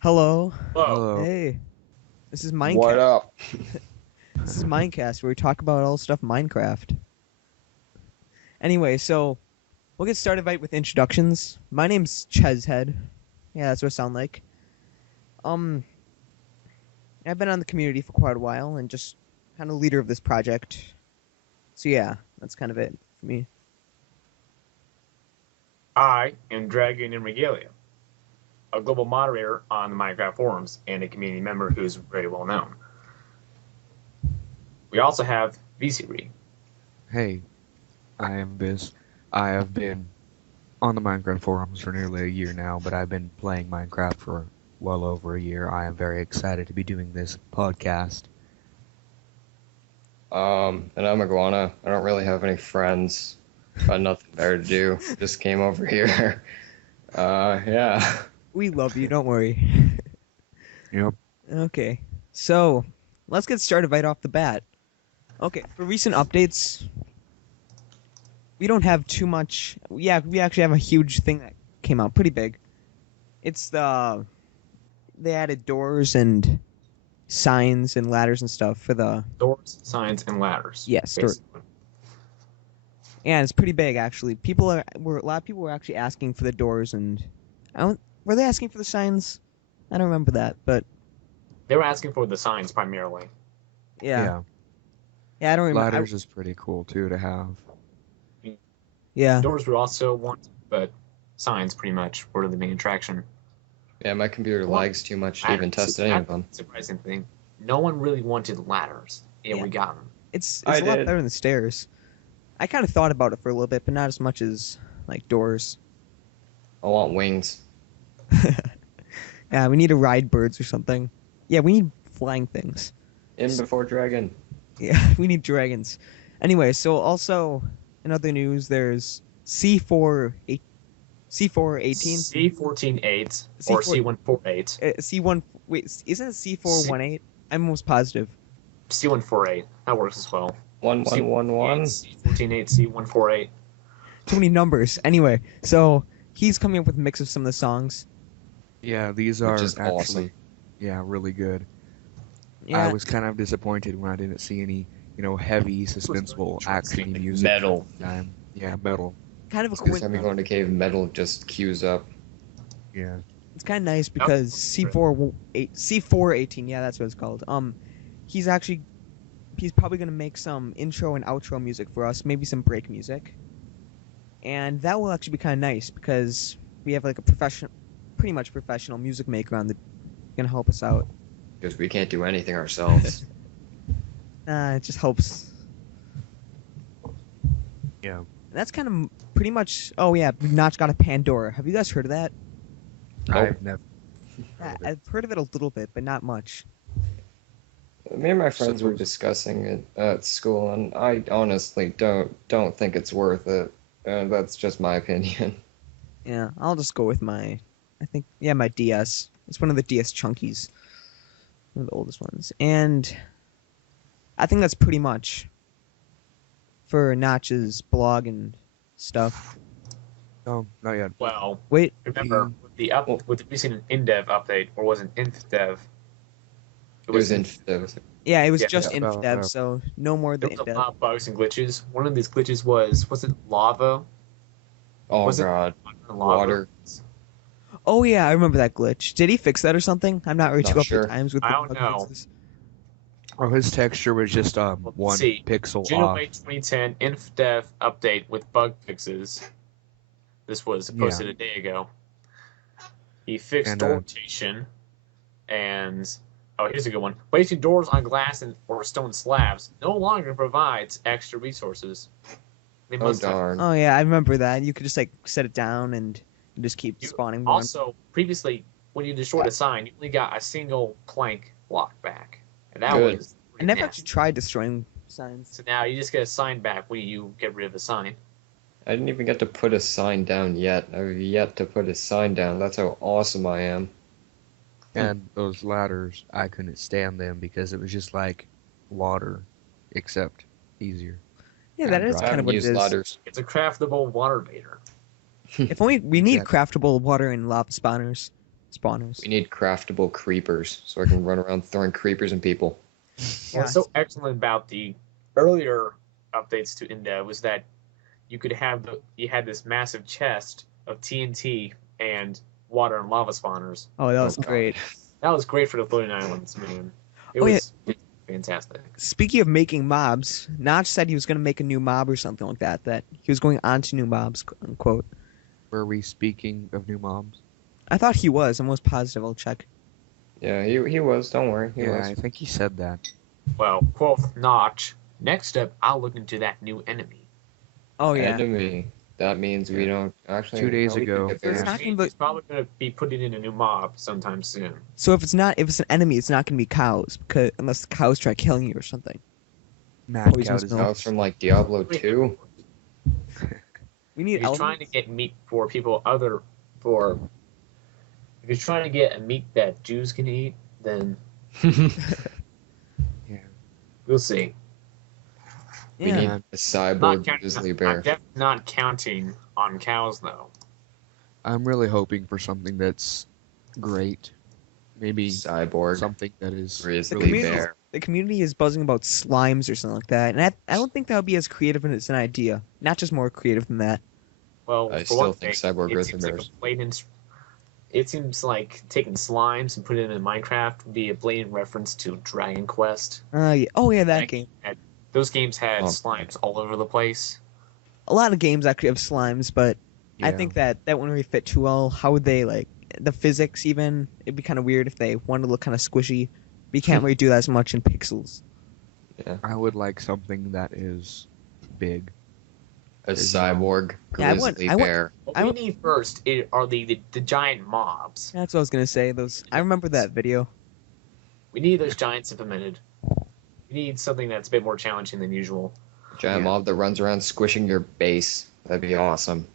Hello. Whoa. Hello. Hey. This is Minecast. What up? This is Minecast, where we talk about all stuff Minecraft. Anyway, so we'll get started right with introductions. My name's Chezhead. Yeah, that's what I sound like. Um, I've been on the community for quite a while and just kind of leader of this project. So yeah, that's kind of it for me. I am Dragon in Regalia, a global moderator on the Minecraft forums and a community member who's very well known. We also have VC. Hey, I am Biz. I have been on the Minecraft forums for nearly a year now, but I've been playing Minecraft for well over a year. I am very excited to be doing this podcast. And I'm Iguana. I don't really have any friends. Got nothing better to do. Just came over here. Yeah. We love you, don't worry. Yep. Okay, so let's get started right off the bat. Okay, for recent updates, we don't have too much. Yeah, we actually have a huge thing that came out, pretty big. It's they added doors and signs and ladders and stuff for the Doors, signs, and ladders. Yes, basically. and it's pretty big actually. A lot of people were actually asking for the doors and were they asking for the signs? I don't remember that, but They were asking for the signs primarily. yeah, I don't remember. Ladders is pretty cool too to have. Yeah, Doors were also wanted, but signs pretty much were the main attraction. Yeah, my computer lags too much to even test any of them. Surprising thing, no one really wanted ladders, and Yeah. we got them. it's I a lot did. better than the stairs. I kind of thought about it for a little bit, but not as much as like doors. I want wings. Yeah, we need to ride birds or something. Yeah, we need flying things. In before dragon. Yeah, we need dragons. Anyway, so also in other news, there's C418, C14.8 or C4 C148. C1. Wait, isn't it C418? I'm almost positive. C148. That works as well. 1111. C14.8, C148. Too many numbers. Anyway, so he's coming up with a mix of some of the songs. Yeah, these are Which is actually awesome. really good. Yeah, I was kind of disappointed when I didn't see any, heavy, suspenseful action music. Metal. Time. Yeah, metal. kind of a Every time you coincidence. go into cave, metal just queues up. Yeah. It's kind of nice because C418, yeah, that's what it's called. He's probably gonna make some intro and outro music for us, maybe some break music, and that will actually be kind of nice because we have like a pretty much professional music maker on the gonna help us out. Because we can't do anything ourselves. It just helps. Yeah. And that's kind of pretty much. Oh yeah, we've not got a Pandora. Have you guys heard of that? I've never. I've heard of it a little bit, but not much. Me and my friends were discussing it at school, and I honestly don't think it's worth it. That's just my opinion. Yeah, I'll just go with my DS. It's one of the DS chunkies. One of the oldest ones. And I think that's pretty much for Notch's blog and stuff. No, not yet. Well, Wait, remember with the recent InDev update, or was it InfDev? It was in. yeah, it was Yeah, just yeah. InfDev, so no more There than was a InDev. lot of bugs and glitches. One of these glitches was it lava? Oh Was it- god. Lava? Water. Oh yeah, I remember that glitch. Did he fix that or something? I'm not really Not too up sure. to times with I the don't bug know. fixes. Oh, his texture was just one see. pixel June off. 8, 2010 InfDev update with bug fixes. This was posted a day ago. He fixed And, door rotation, and here's a good one. Placing doors on glass or stone slabs no longer provides extra resources. They Oh must have darn. Oh yeah, I remember that. You could just like set it down and just keep You- spawning more. Also, previously, when you destroyed a sign, you only got a single plank block back. And that Good. was I pretty never nasty. actually tried destroying signs. So now you just get a sign back when you get rid of a sign. I didn't even get to put a sign down yet. I've yet to put a sign down. That's how awesome I am. And those ladders, I couldn't stand them because it was just like water, except easier. Yeah, that is I kind of haven't what it used is. ladders. It's a craftable water vader. If only we need Exactly. craftable water and lava spawners. spawners. We need craftable creepers so I can run around throwing creepers and people. What's so excellent about the earlier updates to Indev was that you could have you had this massive chest of TNT and water and lava spawners. Oh, that was God. great. That was great for the floating islands, man. It Oh, yeah. was fantastic. Speaking of making mobs, Notch said he was going to make a new mob or something like that. That he was going on to new mobs, unquote. Were we speaking of new mobs? I thought he was. I'm almost positive. I'll check. Yeah, he was. Don't worry, he Yeah, was. I think he said that. Well, quoth Notch. Next up, I'll look into that new enemy. Oh yeah. Enemy. That means we don't actually. 2 days no, we ago, can get It's there. not gonna He's probably going to be putting in a new mob sometime soon. So if it's an enemy, it's not going to be cows, because unless the cows try killing you or something. Mad Poisonous Cow is milk. That was from like Diablo 2. We need If you're trying to get meat for people if you're trying to get a meat that Jews can eat, then Yeah. we'll see. We Yeah. need a Not cyborg counting, grizzly I'm bear. definitely not counting on cows though. I'm really hoping for something that's great. Maybe Cyborg something that is grizzly community- bear. The community is buzzing about slimes or something like that, and I don't think that would be as creative as an idea. Not just more creative than that. Well, I for still one think thing, cyborg it grizzly seems like bears. a blatant. It seems like taking slimes and putting them in Minecraft would be a blatant reference to Dragon Quest. Yeah. Oh yeah, that Like- game. Those games had Oh. slimes all over the place. A lot of games actually have slimes, but I Yeah. think that wouldn't really fit too well. How would they like the physics? Even it'd be kind of weird if they wanted to look kind of squishy. But you can't really do that as much in pixels. I would like something that is big. A cyborg Yeah, grizzly I want- bear. What I we w- need first are the giant mobs. That's what I was gonna say. I remember that video. We need those giants implemented. We need something that's a bit more challenging than usual. Giant Yeah. mob that runs around squishing your base. That'd be awesome.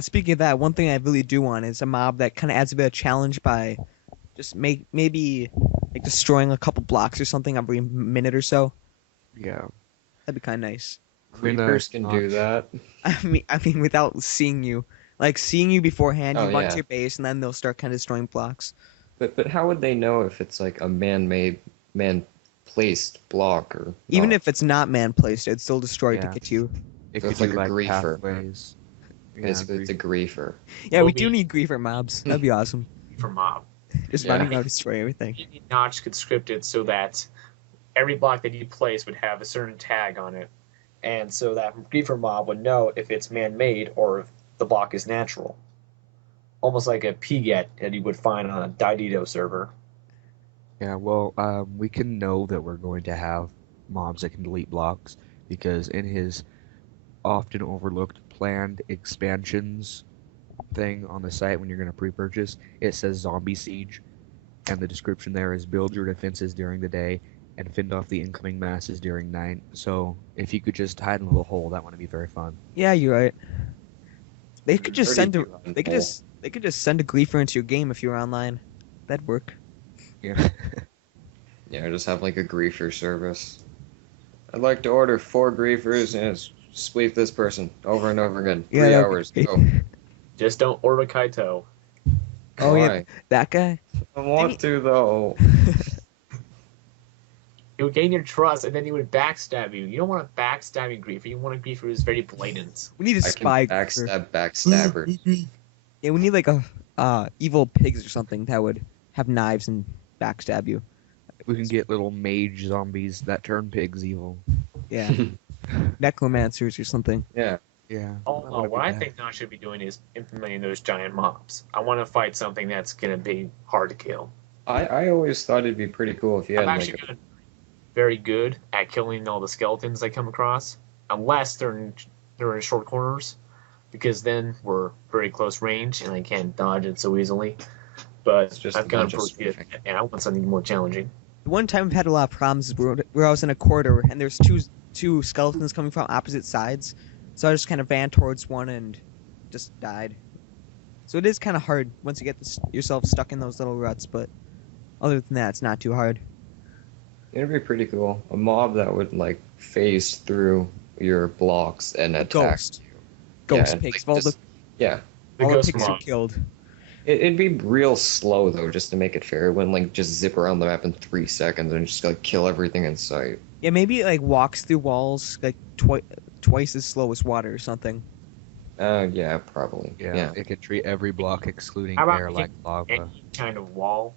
Speaking of that, one thing I really do want is a mob that kind of adds a bit of challenge by just maybe like destroying a couple blocks or something every minute or so. Yeah. That'd be kind of nice. Creepers can do that. I mean, without seeing you, like seeing you beforehand, you Oh, run yeah. to your base, and then they'll start kind of destroying blocks. But how would they know if it's like a man-placed block or Even not? if it's not man placed, it'd still destroy to Yeah. get you. It So could it's like do a like griefer. pathways. Yeah, Basically, it's a griefer. Yeah, Well, we do we- need griefer mobs. That'd be awesome. For mob. Just Yeah. running out to destroy everything. Maybe Notch could script it so that every block that you place would have a certain tag on it, and so that griefer mob would know if it's man-made or if the block is natural. Almost like a PGET that you would find on a Didito server. Yeah, well, we can know that we're going to have mobs that can delete blocks because in his often overlooked planned expansions thing on the site when you're going to pre-purchase, it says zombie siege, and the description there is build your defenses during the day and fend off the incoming masses during night. So if you could just hide in a little hole, that would be very fun. Yeah, you're right. They could just Already send a do that in they could full. just send a griefer into your game if you were online. That'd work. Yeah. Yeah, just have like a griefer service. I'd like to order 4 griefers and spleef this person over and over again. 3 Yeah, that'd be hours. great. Go. Just don't order Kaito. Oh yeah, Why? that guy. I want to though. He would gain your trust, and then he would backstab you. You don't want a backstabbing griefer. You want a griefer who's very blatant. We need a I can spy. griefer. backstabber. Yeah, we need like a evil pigs or something that would have knives and backstab you. We can get little mage zombies that turn pigs evil. Yeah, necromancers or something. Yeah. Yeah. Oh, that no, wouldn't what be I bad. think Notch should be doing is implementing those giant mobs. I want to fight something that's going to be hard to kill. I always thought it'd be pretty cool if you had I'm like actually gotten very good at killing all the skeletons I come across, unless they're in short corners, because then we're very close range and I can't dodge it so easily. But It's just I've a gotten bunch of pretty good, sweeping. and I want something more challenging. The one time I've had a lot of problems is where I was in a corridor and there's two skeletons coming from opposite sides, so I just kind of ran towards one and just died. So it is kind of hard once you get yourself stuck in those little ruts, but other than that, it's not too hard. It'd be pretty cool. A mob that would like phase through your blocks and attack Ghost. you. Ghost and, pigs. like, All just- the Yeah. The all the ghost pigs are mob. killed. It'd be real slow though, just to make it fair. It wouldn't like just zip around the map in 3 seconds and just like kill everything in sight. Yeah, maybe it like walks through walls like twice as slow as water or something. Yeah, probably. Yeah. It could treat every block excluding How about air like lava. any kind of wall,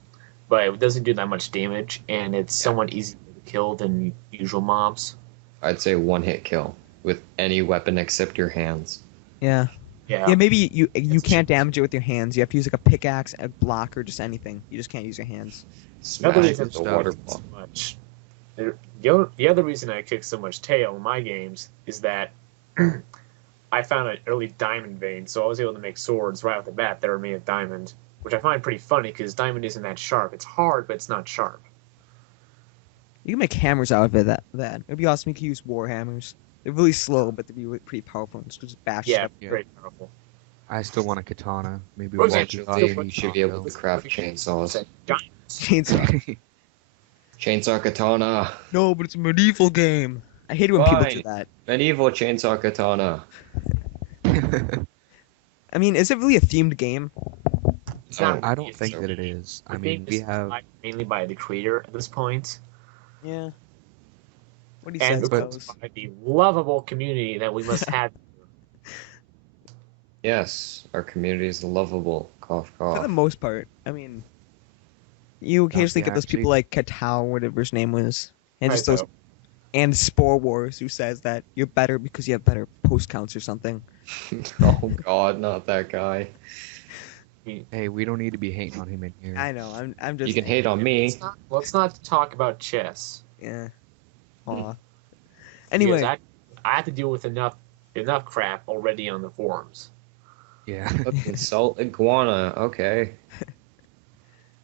but it doesn't do that much damage, and it's somewhat easier to kill than usual mobs. I'd say one hit kill with any weapon except your hands. Yeah. Yeah. Yeah, maybe you It's can't damage it with your hands. You have to use like a pickaxe, a block, or just anything. You just can't use your hands. Smash Another with reason the water so ball. much. The other reason I kick so much tail in my games is that I found an early diamond vein, so I was able to make swords right off the bat that are made of diamond, which I find pretty funny because diamond isn't that sharp. It's hard, but it's not sharp. You can make hammers out of it. It'd be awesome. You could use war hammers. They're really slow, but they'd be pretty powerful. Just bash Yeah, stuff. Yeah. very powerful. I still want a katana. Maybe For we'll example, walk Eventually, off you should be able to taco. craft chainsaws. Chainsaw. Chainsaw katana. No, but it's a medieval game. I hate it when people do that. Medieval chainsaw katana. I mean, is it really a themed game? It's not I really don't a think theme. that it is. I The mean, game we is have. designed mainly by the creator at this point, Yeah. What do you and say, but- Suppose? by the lovable community that we must have. Yes, our community is lovable. Cough, For the cough. most part, I mean, you occasionally we get those people like Katao, whatever his name was, and just those, Kaito. and Spore Wars, who says that you're better because you have better post counts or something. Oh God, not that guy. Hey, we don't need to be hating on him in here. I know. I'm just. You can hate on me. Let's not talk about chess. Yeah. Aw. Because Anyway, I have to deal with enough crap already on the forums. Yeah. Let's insult iguana. Okay.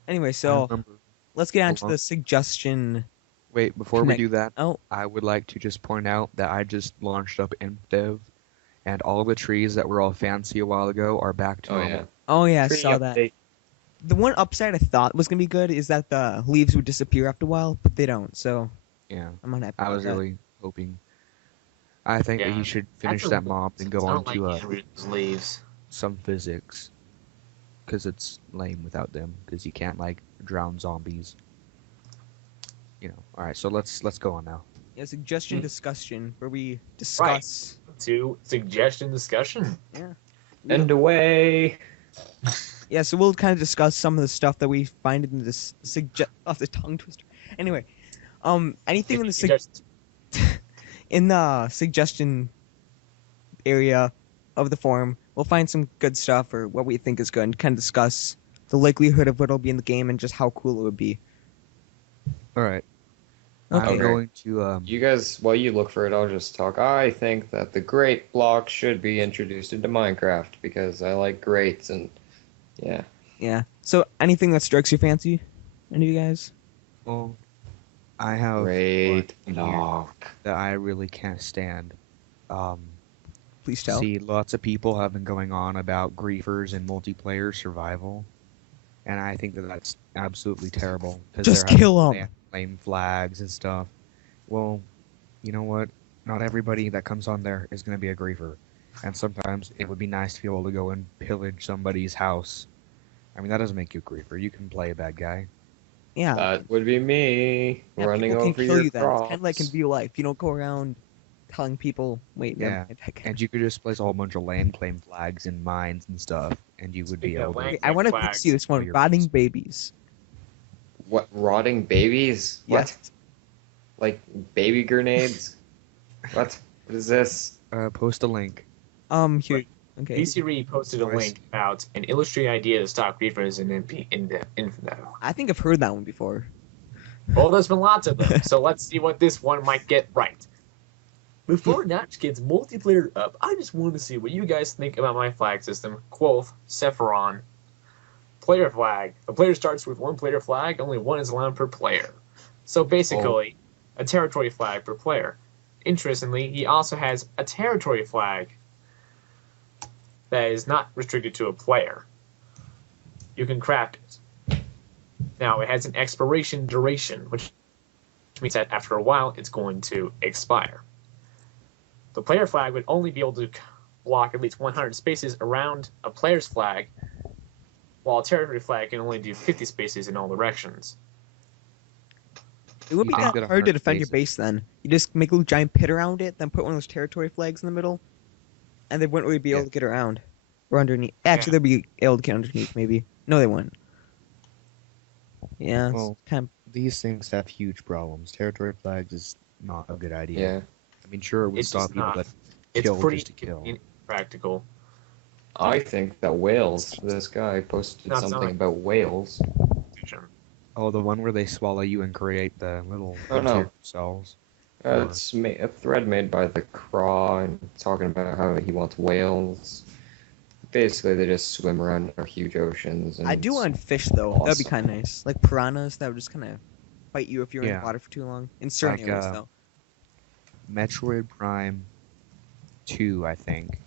anyway, I so remember- let's get on to Hold on. the suggestion. Wait, before we Connect- do that, Oh, I would like to just point out that I just launched up ImpDev, and all the trees that were all fancy a while ago are back to Oh normal. yeah. oh yeah, I Tree saw that. update. The one upside I thought was gonna be good is that the leaves would disappear after a while, but they don't. So Yeah, I'm unhappy. I about was that. really hoping. I think that Yeah, he should finish That's that mob and go I on don't to like Andrew's leaves. some physics, because it's lame without them. Because you can't like drown zombies. You know. All right, so let's go on now. Yeah, suggestion discussion where we discuss. To suggestion discussion. And away. Yeah, so we'll kind of discuss some of the stuff that we find in this off the tongue twister. Anyway, anything in the in the suggestion area of the forum, we'll find some good stuff or what we think is good and kind of discuss the likelihood of what'll be in the game and just how cool it would be. All right. Okay. I'm going to You guys, while you look for it, I'll just talk. I think that the grate block should be introduced into Minecraft because I like grates and yeah. Yeah. So anything that strikes your fancy? Any of you guys? well, I have Grate one here block. that I really can't stand. Please tell. See, lots of people have been going on about griefers and multiplayer survival, and I think that that's absolutely terrible. Just kill 'em. Flame flags and stuff. Well, you know what? Not everybody that comes on there is going to be a griefer, and sometimes it would be nice to be able to go and pillage somebody's house. I mean, that doesn't make you a griefer. You can play a bad guy. Yeah. That would be me Yeah, running people can over kill your you then. It's kind of like in crops. real life. You don't go around telling people, wait, never Yeah, mind. and you could just place a whole bunch of land claim flags and mines and stuff, and you would be Speaking of able to. land- I want to flags. see this one. Your- Rotting babies. What, rotting babies? What? Yes. Like baby grenades? What? What is this? Post a link. Here. Okay. BC posted a Nice. link about an illustrated idea to stop griefers in Infinite. I think I've heard that one before. Well, there's been lots of them, so let's see what this one might get right. Before Notch gets multiplayer up, I just want to see what you guys think about my flag system. Quoth, Sephiron. Player flag. The player starts with one player flag, only one is allowed per player. So basically, a territory flag per player. Interestingly, he also has a territory flag that is not restricted to a player. You can craft it. Now, it has an expiration duration, which means that after a while, it's going to expire. The player flag would only be able to block at least 100 spaces around a player's flag, while a territory flag can only do 50 spaces in all directions. It would You be think that that hard to 100 defend your spaces- base then. You just make a little giant pit around it, then put one of those territory flags in the middle, and they wouldn't really be able Yeah. to get around. Or underneath. Actually, they'd be able to get underneath, maybe. No, they wouldn't. Yeah, it's Well, kind these things have huge problems. Territory flags is not a good idea. Yeah. I mean, sure, it would It's stop just people not. that It's kill pretty just to kill. impractical. I think that whales. This guy posted Not something something. about whales. Oh, the one where they swallow you and create the little Oh, no. interior cells. Or- It's a thread made by the Craw and talking about how he wants whales. Basically, they just swim around our huge oceans. And I do want fish though. That'd be awesome. kind of nice, like piranhas that would just kind of bite you if you're in Yeah. the water for too long. In certain Like, areas, though. Metroid Prime 2, I think.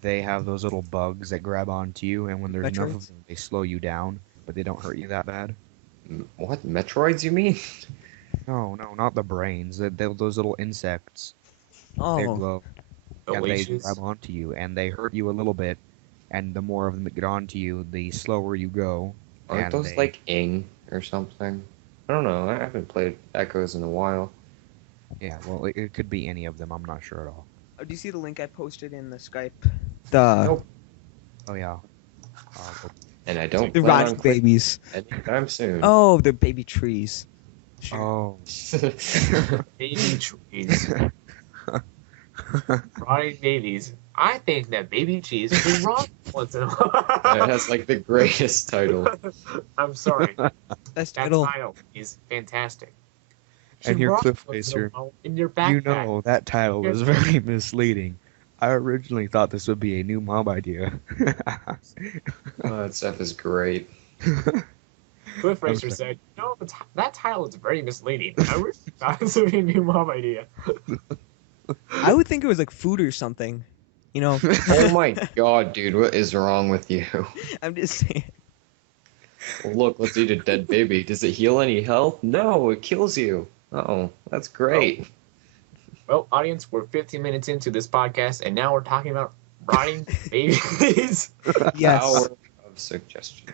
They have those little bugs that grab onto you, and when there's enough Metroids? of them, they slow you down, but they don't hurt you that bad. What Metroids? You mean? No, not the brains. Those little insects. They Oh, glow. The And they leashes. grab onto you, and they hurt you a little bit. And the more of them that get onto you, the slower you go. Aren't and those they- like Ing or something? I don't know. I haven't played Echoes in a while. Yeah, well, it could be any of them. I'm not sure at all. do you see the link I posted in the Skype? The Nope. Oh yeah. And I don't the plan rock on quitting babies. anytime soon. Oh, they're baby trees. Oh. Baby trees. Rotting babies. I think that baby cheese is wrong once in a It while. has like the greatest title. I'm sorry. That's That title. title is fantastic. And Should here, rock Cliff once in a Facer, while in your backpack. You know, that title was very misleading. I originally thought this would be a new mob idea. Oh, that stuff is great. Cliff Racer Okay. said, "No, that title is very misleading. I really thought this would be a new mob idea." I would think it was like food or something. You know, Oh my god, dude, what is wrong with you? I'm just saying. Look, let's eat a dead baby. Does it heal any health? No, it kills you. Oh, that's great. Well, audience, we're 15 minutes into this podcast, and now we're talking about rotting babies. Yes. Power of suggestion.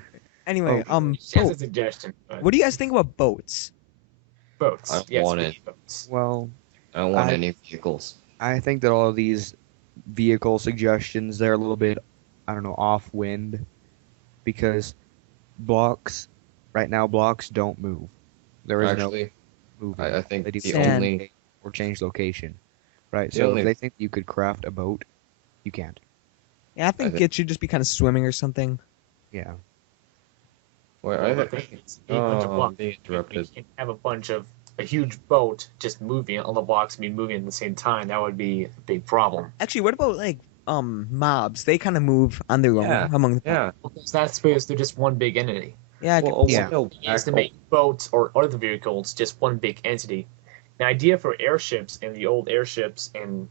Anyway, Just a boat. suggestion. But What do you guys think about boats? boats? I don't Yes, want we it. need boats. Well, I don't want I- any vehicles. I think that all of these vehicle suggestions, they're a little bit, I don't know, off wind. Because right now, blocks don't move. There is Actually, no movement. I think They do the Sand. only or change location. Right, The so only- if they think you could craft a boat, you can't. Yeah, I think think- it should just be kind of swimming or something. Yeah. well, I I think think it's a bunch of oh, blocks. being interrupted. We can't have a huge boat just moving, all the blocks be moving at the same time. That would be a big problem. Actually, what about like mobs? They kind of move on their own Yeah, among the Yeah. Because that's because they're just one big entity. Yeah, I Well, could- Yeah. no, It is to make boats or other vehicles just one big entity. The idea for airships and the old airships and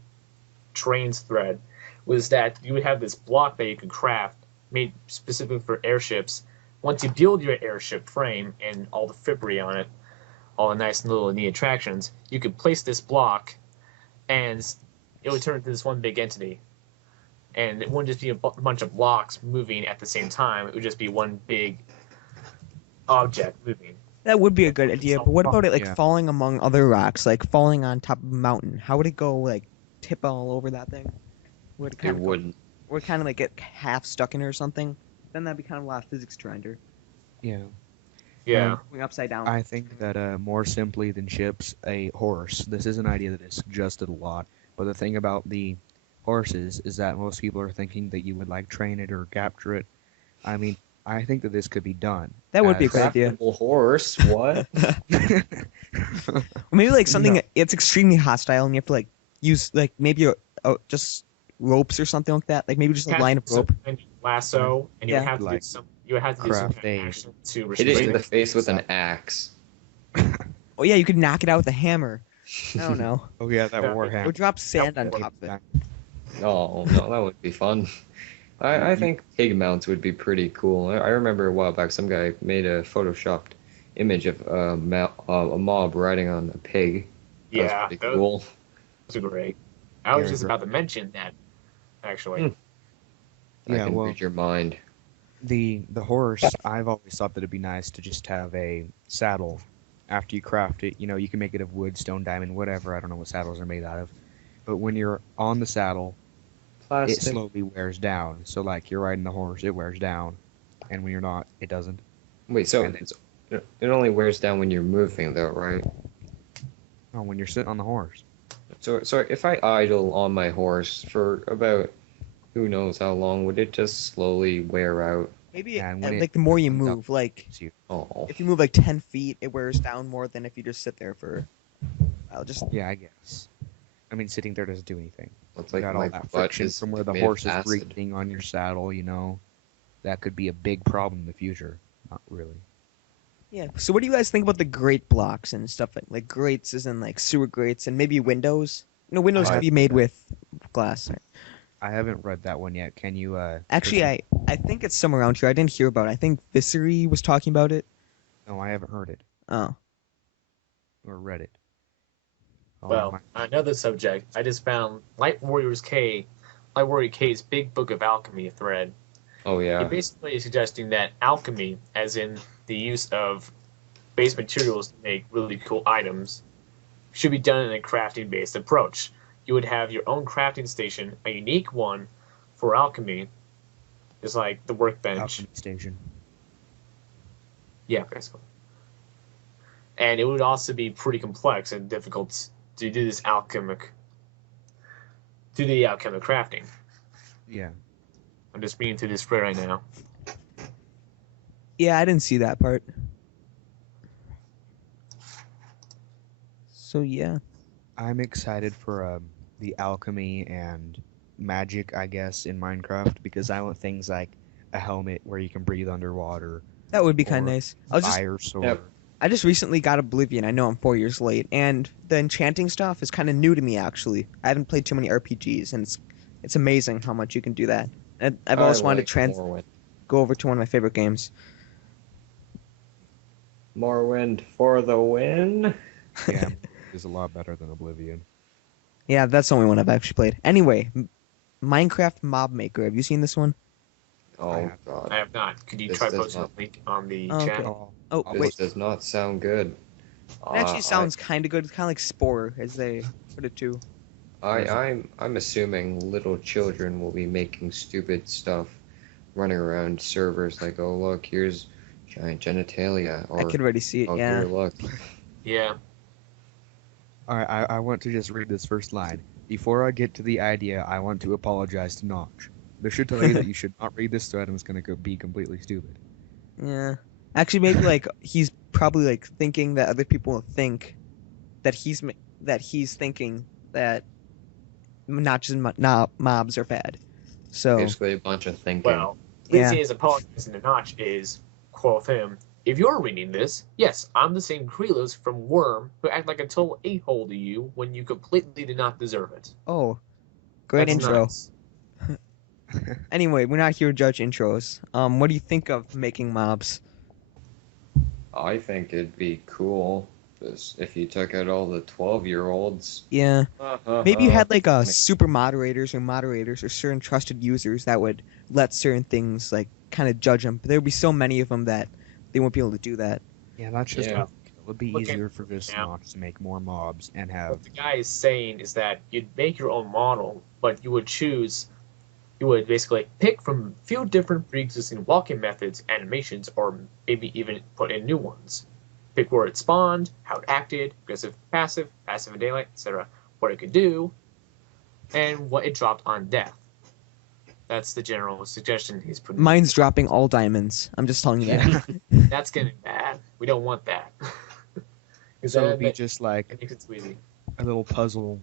trains thread was that you would have this block that you could craft made specifically for airships. Once you build your airship frame and all the frippery on it, all the nice little neat attractions, you could place this block and it would turn into this one big entity. And it wouldn't just be a bunch of blocks moving at the same time, it would just be one big object moving. that would be a good idea. But what about it like Yeah. falling among other rocks, like falling on top of a mountain? How would it go? Like tip all over that thing? Would it It kind of wouldn't. Would it kind of like get half stuck in it or something? Then that'd be kind of a lot of physics trying to Yeah. Yeah. going upside down. I think that more simply than ships, a horse. This is an idea that is suggested a lot, but the thing about the horses is that most people are thinking that you would like train it or capture it. I mean, I think that this could be done. That would be a as- good idea. Craftable horse? What? Or maybe like something No. it's extremely hostile and you have to like use like maybe just ropes or something like that. Like maybe just a Have line of some rope. kind of lasso, and you Yeah. would have to do Like, some. You would have to do some craft kind of a- action to Hit it in restrain the it. face with an axe. Oh yeah, you could knock it out with a hammer. I don't know. Oh yeah, that Yeah. Or warhammer. drop sand on would top of it. No, that would be fun. I think pig mounts would be pretty cool. I remember a while back some guy made a photoshopped image of a mob riding on a pig. That was Yeah, pretty those cool. are great. I was Yeah, just great. about to mention that, actually. I Yeah, can well, read your mind. The horse, I've always thought that it'd be nice to just have a saddle after you craft it. You know, you can make it of wood, stone, diamond, whatever. I don't know what saddles are made out of. But when you're on the saddle, it Plastic. slowly wears down. So like you're riding the horse, it wears down, and when you're not, it doesn't. Wait, so And it only wears down when you're moving, though, right? oh, when you're sitting on the horse. So if I idle on my horse for about who knows how long, would it just slowly wear out? Maybe And when like the more you comes up, move, like it's you. Oh, if you move like 10 feet, it wears down more than if you just sit there for. I'll just. Yeah, I guess. I mean, sitting there doesn't do anything. it's You like got all my that butt friction is from where the made horse of is acid. breathing on your saddle, you know. That could be a big problem in the future. Not really. Yeah. So what do you guys think about the grate blocks and stuff like grates, as in like sewer grates and maybe windows? You know, windows Oh, can I be made with glass. I haven't read that one yet. Can you Actually, I think it's somewhere around here. I didn't hear about it. I think Visery was talking about it. No, I haven't heard it Oh. or read it. Oh, Well, another subject. I just found Light Warrior K's Big Book of Alchemy thread. Oh He yeah. basically is suggesting that alchemy, as in the use of base materials to make really cool items, should be done in a crafting-based approach. You would have your own crafting station, a unique one for alchemy, just like the workbench. Alchemy station. Yeah, basically. And it would also be pretty complex and difficult to do the alchemic crafting. Yeah. I'm just reading through this spread right now. Yeah, I didn't see that part. So yeah. I'm excited for the alchemy and magic, I guess, in Minecraft because I want things like a helmet where you can breathe underwater, That would be kind or of nice. I was just fire sword. Yep. I just recently got Oblivion. I know I'm 4 years late, and the enchanting stuff is kind of new to me. Actually, I haven't played too many RPGs, and it's amazing how much you can do that. And I've always wanted to Morrowind. go over to one of my favorite games. Morrowind for the win. Yeah, is a lot better than Oblivion. Yeah, that's the only one I've actually played. Anyway, Minecraft Mob Maker. Have you seen this one? Oh have- god. I have not. Could you This try does posting not- a link on the Oh, okay. channel? Oh, This wait. does not sound good. It actually sounds kind of good. It's kind of like Spore, as they put it too. I'm assuming little children will be making stupid stuff, running around servers like, oh look, here's giant genitalia, I or could already see it. oh Yeah. here look. Yeah. Alright, I want to just read this first line. Before I get to the idea, I want to apologize to Notch. This should tell you that you should not read this thread and it's going to be completely stupid. Yeah. Actually, maybe like he's probably like thinking that other people will think that he's thinking that mobs are bad. So Basically a bunch of thinking. Well, Yeah. Lindsay is apologizing to Notch is, quote him, if you're reading this, yes, I'm the same Krelos from Worm who act like a total a-hole to you when you completely did not deserve it. oh, great That's intro. nice. Anyway, we're not here to judge intros. What do you think of making mobs? I think it'd be cool if you took out all the 12-year-olds. Yeah. Maybe you had like Make- super moderators or certain trusted users that would let certain things like kind of judge them. But there would be so many of them that they won't be able to do that. Yeah, that's just Yeah. it would be Look at- easier for just now. Notch to make more mobs and have What the guy is saying is that you'd make your own model, but you would basically pick from a few different pre-existing walking methods, animations, or maybe even put in new ones. Pick where it spawned, how it acted, aggressive, passive in daylight, etc., what it could do, and what it dropped on death. That's the general suggestion he's putting. Mine's dropping all diamonds. I'm just telling you that. That's getting bad. We don't want that. 'Cause so that- it'd be that- just like that makes it squeezy. a little puzzle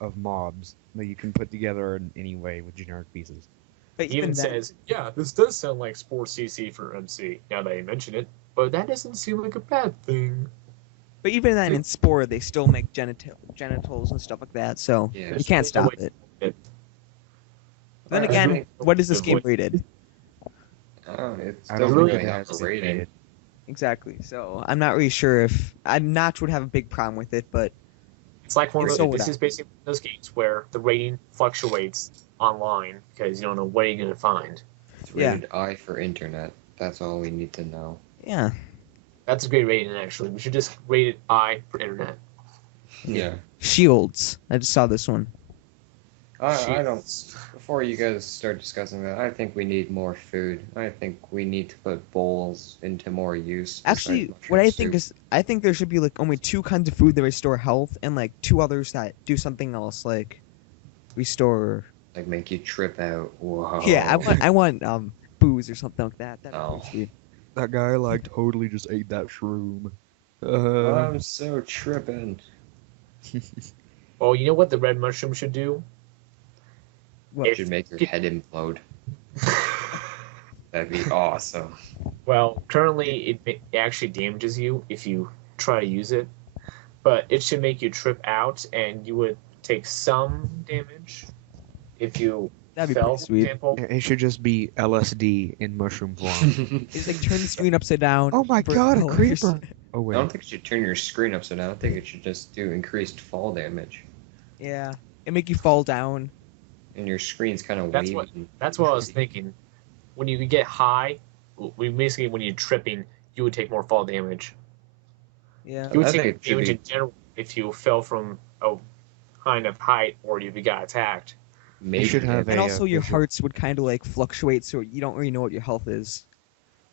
of mobs that you can put together in any way with generic pieces. But He even then- says, yeah, this does sound like Spore CC for MC, now that you mention it, but that doesn't seem like a bad thing. But even then, in Spore, they still make genitals and stuff like that. So Yeah. you can't stop There's no it. way to- Then I again, think- what is this game rated? It I don't doesn't really really think it have has a to be rating. rated. Exactly. So I'm not really sure if Notch would have a big problem with it, but It's like one of So those, would this I. is basically one of those games where the rating fluctuates online because you don't know what you're going to find. It's Yeah. rated I for internet. That's all we need to know. Yeah. That's a great rating, actually. We should just rate it I for internet. Yeah. Shields. I just saw this one. I don't. Shields. Before you guys start discussing that, I think we need more food. I think we need to put bowls into more use. Actually, besides what I mushroom think soup. is, I think there should be like only 2 kinds of food that restore health, and like 2 others that do something else, like restore. Like make you trip out. Whoa. Yeah, I want booze or something like that. That'd be Oh. pretty sweet. That guy like totally just ate that shroom. I'm so tripping. Oh, you know what the red mushroom should do? What? If- Should make your head implode. That'd be awesome. Well, currently it actually damages you if you try to use it, but it should make you trip out, and you would take some damage if you That'd be fell, pretty for sweet. example. It should just be LSD in mushroom form. Just like turn the screen upside down. Oh my for god, a hours. creeper! Oh I wait. don't think it should turn your screen upside down. I think it should just do increased fall damage. Yeah, it make you fall down. And your screen's kind of That's wavy. That's what I was thinking. When you get high, basically when you're tripping, you would take more fall damage. Yeah. You would I think take it should damage be- in general if you fell from a high enough height or if you got attacked. Maybe should have And a, also your visual- hearts would kind of like fluctuate, so you don't really know what your health is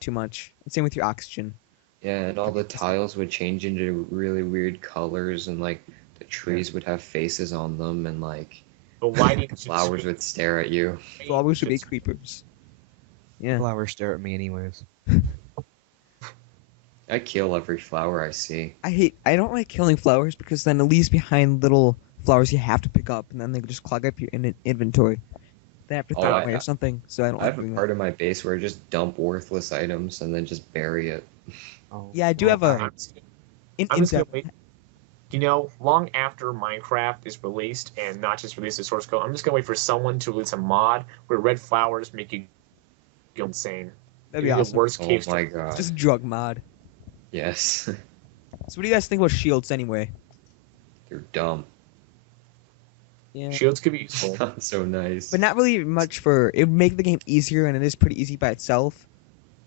too much. And same with your oxygen. Yeah, and all the tiles would change into really weird colors, and like the trees would have faces on them, and like But lighting should flowers would stare at you. Flowers would be creepers. Yeah. Flowers stare at me anyways. I kill every flower I see. I don't like killing flowers because then it leaves behind little flowers you have to pick up, and then they just clog up your inventory. They have to throw Oh, it away or something. So I don't I like have a doing part that. of my base where I just dump worthless items and then just bury it. Oh, Yeah, I do have I'm a just, in I'm just gonna depth. wait. You know, long after Minecraft is released and not just release the source code, I'm just gonna wait for someone to release a mod where red flowers make you go insane. That'd be It'd the awesome. worst Oh cave my story. It's god. just a drug mod. Yes. So what do you guys think about shields anyway? They're dumb. Yeah. Shields could be useful. Not so nice. But not really much for it would make the game easier, and it is pretty easy by itself.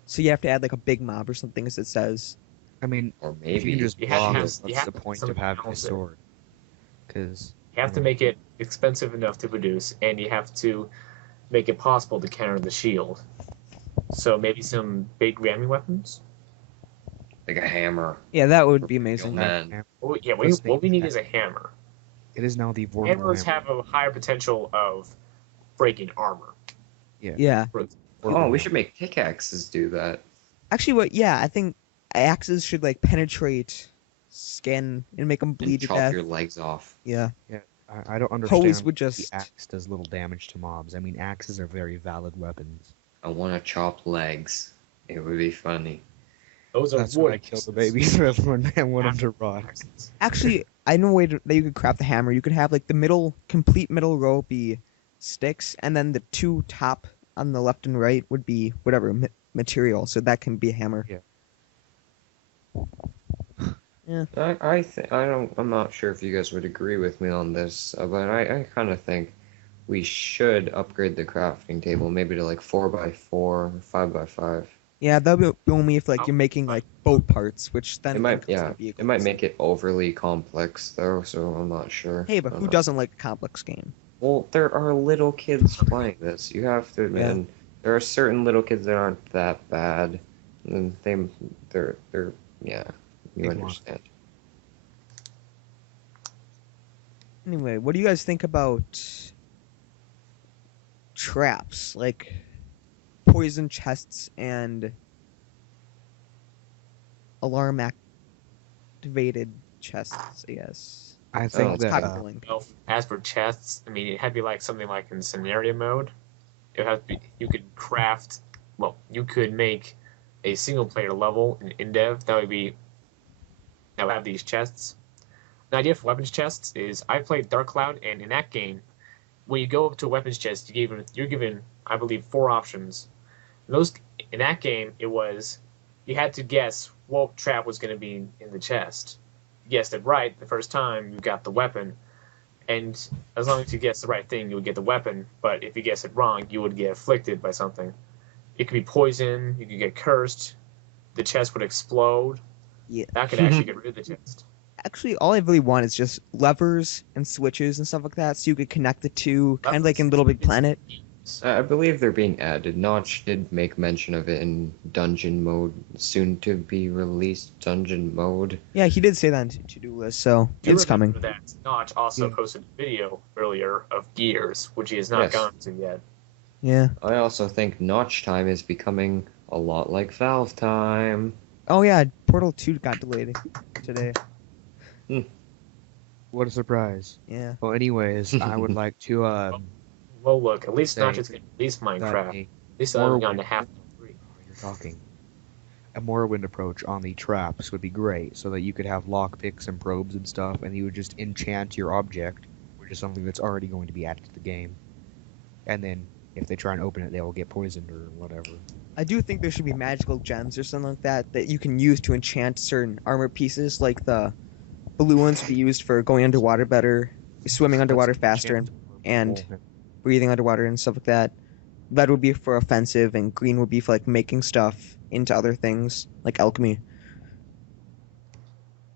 So you have to add like a big mob or something, as it says. I mean, Or if maybe you can just You have to block, have- what's you have the to have point of something having a else there. sword? Because You have to make it expensive enough to produce, and you have to make it possible to counter the shield. So maybe some big ramming weapons. like a hammer. Yeah, that would be Yo, amazing. man. Oh, yeah, Let's what we make need that. is a hammer. it is now the vorpal Hammers hammer. have a higher potential of breaking armor. Yeah. Oh, we should make pickaxes do that. Actually, what? Yeah, I think axes should like penetrate skin and make them And bleed to chop death. your legs off. Yeah. I don't understand. Hoes would The just. axe does little damage to mobs. I mean, axes are very valid weapons. I want to chop legs. It would be funny. Those are That's wood why I kill the babies when I want them to rot. axes. Actually, I know a way that you could craft the hammer. You could have like the complete middle row be sticks, and then the 2 top on the left and right would be whatever material. So that can be a hammer. I'm not sure if you guys would agree with me on this, but I kind of think we should upgrade the crafting table maybe to like 4x4 or 5x5. Yeah, that would be only if like you're making like boat parts, which then It might, goes yeah, to vehicles. it might make it overly complex though, so I'm not sure. Hey, but who doesn't like a complex game? Well, there are little kids playing this. You have to admit, Yeah. and there are certain little kids that aren't that bad, and they're yeah, you Big one. understand. Anyway, what do you guys think about traps like poison chests and alarm activated chests? I guess I think that's it's that popular link. Well, as for chests, I mean, it had to be like something like in scenario mode. It would have to be, you could craft, well, you could make a single player level in dev that would have these chests. The idea for weapons chests is I played Dark Cloud, and in that game, when you go up to a weapons chest, you're given, I believe, 4 options. Those in that game, it was you had to guess what trap was going to be in the chest. You guessed it right the first time, you got the weapon, and as long as you guessed the right thing, you would get the weapon. But if you guessed it wrong, you would get afflicted by something. it could be poison. You could get cursed. The chest would explode. Yeah. That could actually get rid of the chest. Actually, all I really want is just levers and switches and stuff like that, so you could connect the two, kind of like in Little Big Planet. I believe they're being added. Notch did make mention of it in dungeon mode, soon to be released dungeon mode. Yeah, he did say that in to-do list, so Do it's coming. remember that Notch also Yeah. posted a video earlier of Gears, which he has not Yes. gone to yet. Yeah. I also think Notch time is becoming a lot like Valve time. Oh yeah, Portal 2 got delayed today. What a surprise. Yeah. Well, anyways, I would like to Well, look, at least Say Notch is going to release that Minecraft. a At least I haven't gone to Morrowind- half three. you're talking. A Morrowind approach on the traps would be great, so that you could have lockpicks and probes and stuff, and you would just enchant your object, which is something that's already going to be added to the game. And then, if they try and open it, they will get poisoned or whatever. I do think there should be magical gems or something like that that you can use to enchant certain armor pieces, like the blue ones would be used for going underwater better, swimming underwater faster, and breathing underwater and stuff like that. Red would be for offensive, and green would be for like making stuff into other things, like alchemy.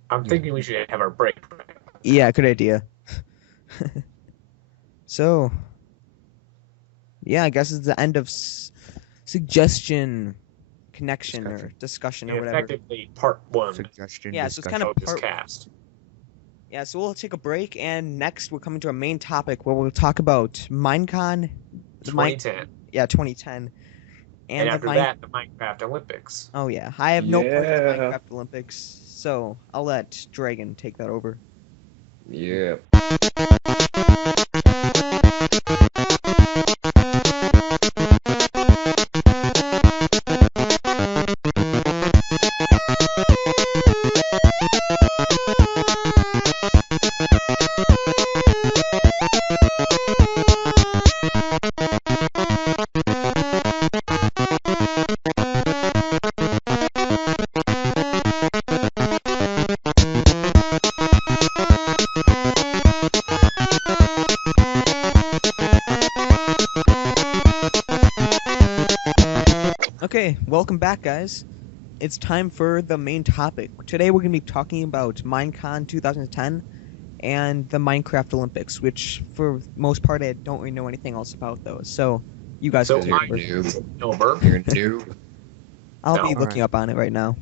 I'm thinking we should have our break. Yeah, good idea. So, yeah, I guess it's the end of suggestion, connection, or discussion, or whatever. Effectively, part one Suggestion. Yeah, so it's discussion. kind of of this part. cast. Yeah, so we'll take a break, and next we're coming to a main topic where we'll talk about Minecon, the 2010. 2010, And the after that, the Minecraft Olympics. Oh yeah, I have no part in the Yeah. Minecraft Olympics, so I'll let Dragon take that over. Yeah. Okay, welcome back, guys. It's time for the main topic. Today we're going to be talking about Minecon 2010 and the Minecraft Olympics, which for most part I don't really know anything else about those. So you guys So can you're take a over. noob. Over. You're a noob. I'll No. be looking Alright. up on it right now.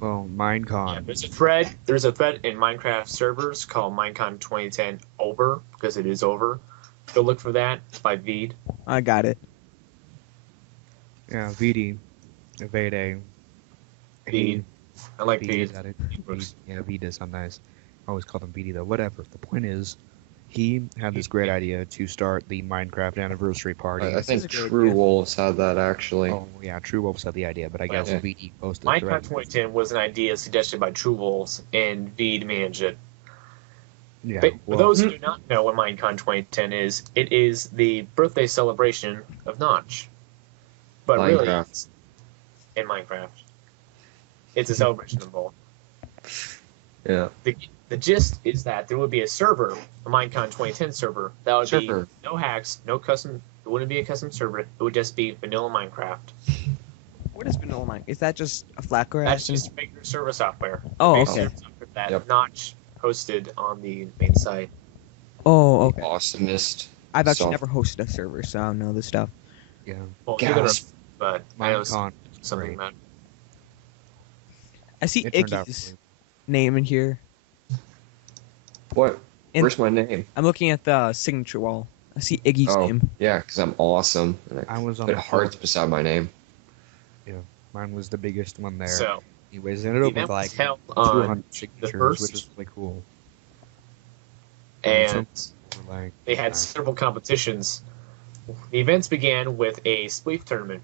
Well, Yeah, Minecon. there's a thread in Minecraft servers called Minecon 2010 Over, because it is over. Go look for that. It's by Veed. I got it. Yeah, VD. Vede. Veed. I like VD is Veed. at it. He works. Yeah, V does sound nice. I always call him BD though. Whatever. The point is, he had this great idea to start the Minecraft anniversary party. I think is a good True idea. Wolves had that actually. Oh yeah, True Wolves had the idea, but I guess Yeah. VD posted the Minecraft thread. 2010 was an idea suggested by True Wolves, and Veed managed it. Yeah. But for Well, those who do not know what Minecon 2010 is, it is the birthday celebration of Notch. But really, Minecraft. it's in Minecraft. It's a celebration of both. Yeah. The gist is that there would be a server, a Minecon 2010 server, that would Server. be no hacks, no custom. It wouldn't be a custom server. It would just be vanilla Minecraft. What is vanilla Minecraft? Is that just a flat grass? That's just regular server software. Oh, Basic okay. server software that Yep. Notch hosted on the main site. Oh, okay. Awesomest. I've actually soft- never hosted a server, so I don't know this stuff. yeah. Well, you're gonna, Gasp. but I know Minecon. something great. about. I see It turned out. Iggy's name in here. What? And- Where's my name? I'm looking at the signature wall. I see Iggy's Oh. name. Yeah, because I'm awesome. And I was on put the hearts beside my name. Mine was the biggest one there. So Anyways, it ended the up with event was like held on 200 signatures, first- which is really cool. and We're like, they had several competitions. The events began with a spleef tournament,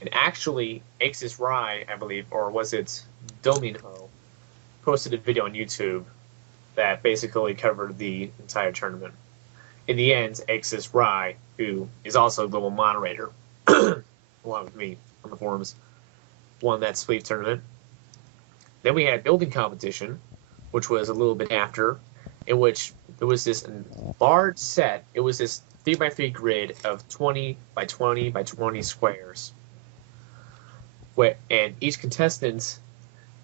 and actually, Axis Rye, I believe, or was it Domino, posted a video on YouTube that basically covered the entire tournament. In the end, Axis Rye, who is also a global moderator, along with me on the forums, won that spleef tournament. Then we had building competition, which was a little bit after, in which there was this large set. It was this 3x3 grid of 20 by 20 by 20 squares. and each contestant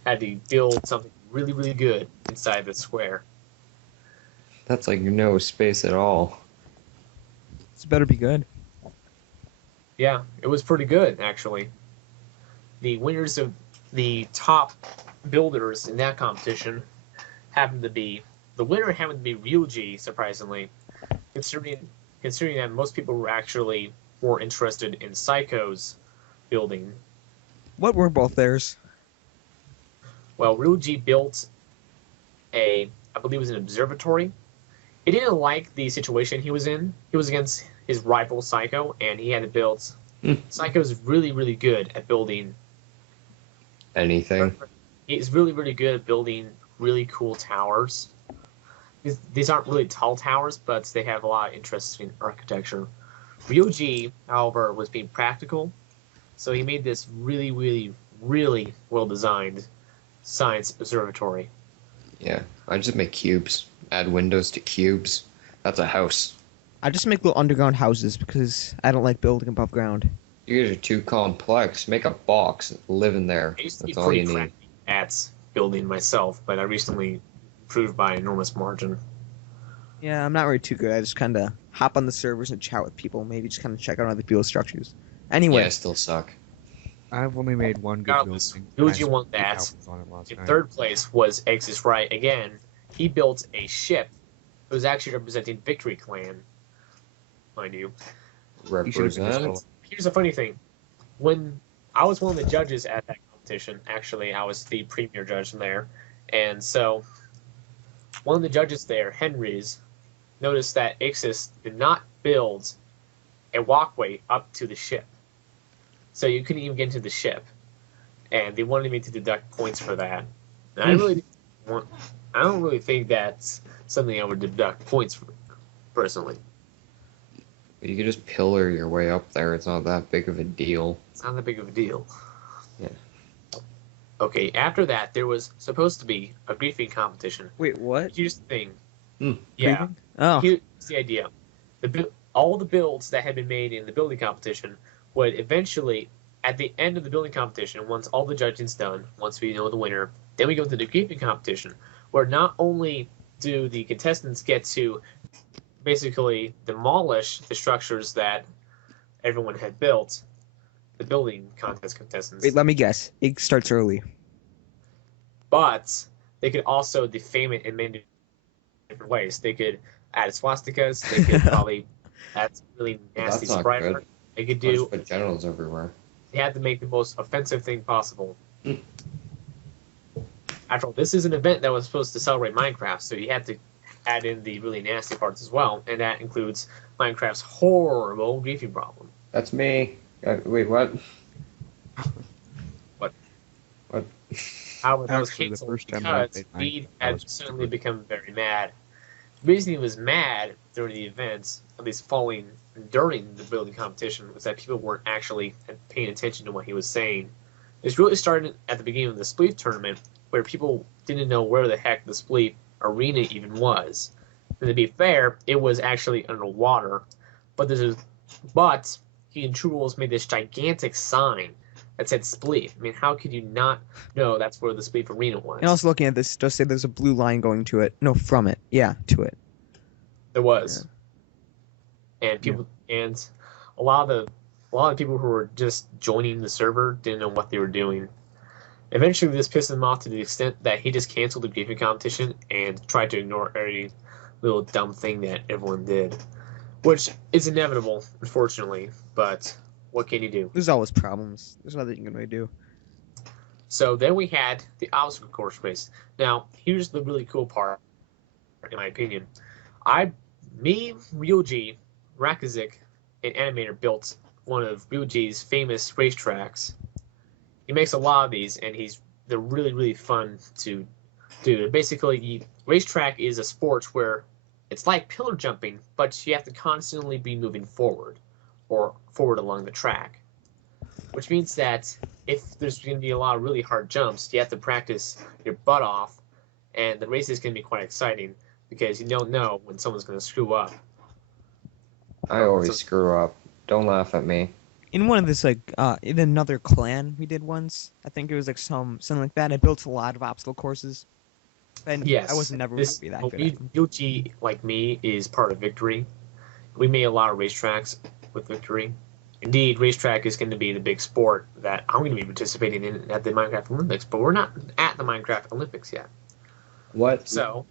had to build something really, really good inside the square. That's like no space at all. This better be good. Yeah, it was pretty good, actually. The winners of the top builders in that competition happened to be the winner happened to be Ryuji, surprisingly, considering that most people were actually more interested in Psycho's building. What were both theirs? Well, Ryuji built I believe it was an observatory. He didn't like the situation he was in. He was against his rival Psycho, and he had to build. Psycho's really, really good at building. Anything. He's really, really good at building really cool towers. These aren't really tall towers, but they have a lot of interesting architecture. Ryuji, however, was being practical, so he made this really, really, really well-designed science observatory. Yeah, I just make cubes. Add windows to cubes. That's a house. I just make little underground houses because I don't like building above ground. You guys are too complex. Make a box and live in there. I used to be That's all you pretty need. crappy at building myself, but I recently improved by an enormous margin. Yeah, I'm not really too good. I just kind of hop on the servers and chat with people. Maybe just kind of check out other people's structures. Anyway, Yeah, I still suck. I've only made one good Regardless, building. Ryuji and I won spent that. hours on it last In night. third place was Exis Wright again. He built a ship. It was actually representing Victory Clan, mind you. You should have been Represent. just Here's the funny thing. When I was one of the judges at that competition, actually, I was the premier judge there. And so, one of the judges there, Henry's, noticed that Ixis did not build a walkway up to the ship. So you couldn't even get into the ship. And they wanted me to deduct points for that. And I don't really think that's something I would deduct points for, personally. You could just pillar your way up there. It's not that big of a deal. It's not that big of a deal. Yeah. Okay, after that, there was supposed to be a griefing competition. wait, what? Here's the thing. Hmm. Yeah, Oh, here's the idea. All the builds that had been made in the building competition would eventually, at the end of the building competition, once all the judging's done, once we know the winner, then we go to the griefing competition, where not only do the contestants get to basically demolish the structures that everyone had built, the building contest contestants, wait, let me guess. It starts early. but they could also defame it in many different ways. They could add swastikas. They could probably add some really nasty That's not sprite good. art. They could Just do. put genitals everywhere. They had to make the most offensive thing possible. Hmm. After all, this is an event that was supposed to celebrate Minecraft, so you had to add in the really nasty parts as well, and that includes Minecraft's horrible griefing problem. That's me. Wait, what? What? What? However, that was Actually, the canceled first time I because played Reed Minecraft, I had was suddenly become very mad. The reason he was mad during the events, at least following during the building competition, was that people weren't actually paying attention to what he was saying. It's really started at the beginning of the Spleef tournament, where people didn't know where the heck the Spleef arena even was. And to be fair, it was actually underwater, but he and True Rules made this gigantic sign that said Spleef. I mean, how could you not know that's where the Spleef arena was? And also looking at this, does say there's a blue line going to it. No, from it. Yeah, to it. There was, and people and a lot of the people who were just joining the server didn't know what they were doing. Eventually, this pissed him off to the extent that he just canceled the griefing competition and tried to ignore every little dumb thing that everyone did, which is inevitable, unfortunately. But what can you do? There's always problems. There's nothing you can really do. So then we had the obstacle course race. Now, here's the really cool part, in my opinion. Ryuji, Rakazik, and Animator built one of Ryuji's famous racetracks. He makes a lot of these, and they're really, really fun to do. Basically, racetrack is a sport where it's like pillar jumping, but you have to constantly be moving forward or forward along the track. Which means that if there's going to be a lot of really hard jumps, you have to practice your butt off, and the race is going to be quite exciting because you don't know when someone's going to screw up. I always screw up. Don't laugh at me. in one of this in another clan we did once. I think it was like something like that. I built a lot of obstacle courses, and I Yes, wasn't never this gonna be that good at them. Yuji, like me, is part of Victory. We made a lot of racetracks with Victory. Indeed, racetrack is going to be the big sport that I'm going to be participating in at the Minecraft Olympics, but we're not at the Minecraft Olympics yet. What? So,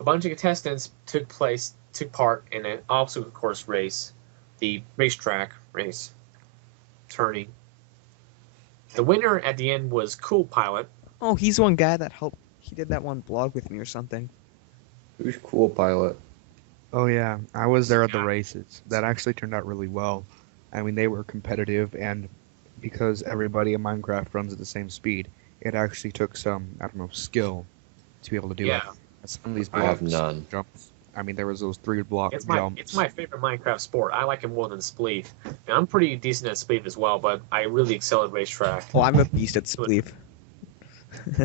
a bunch of contestants took part in an obstacle course race, the racetrack race, turning. The winner at the end was Cool Pilot. Oh, he's one guy that helped. He did that one blog with me or something. Who's Cool Pilot? Oh yeah, I was there at the races. That actually turned out really well. I mean, they were competitive, and because everybody in Minecraft runs at the same speed, it actually took some, I don't know, skill to be able to do it. Some of these I have blocks, none. jumps. I mean, there was those 3 block It's jumps. my favorite Minecraft sport. I like it more than Spleef. And I'm pretty decent at Spleef as well, but I really excel at racetrack. Oh, I'm a beast at Spleef.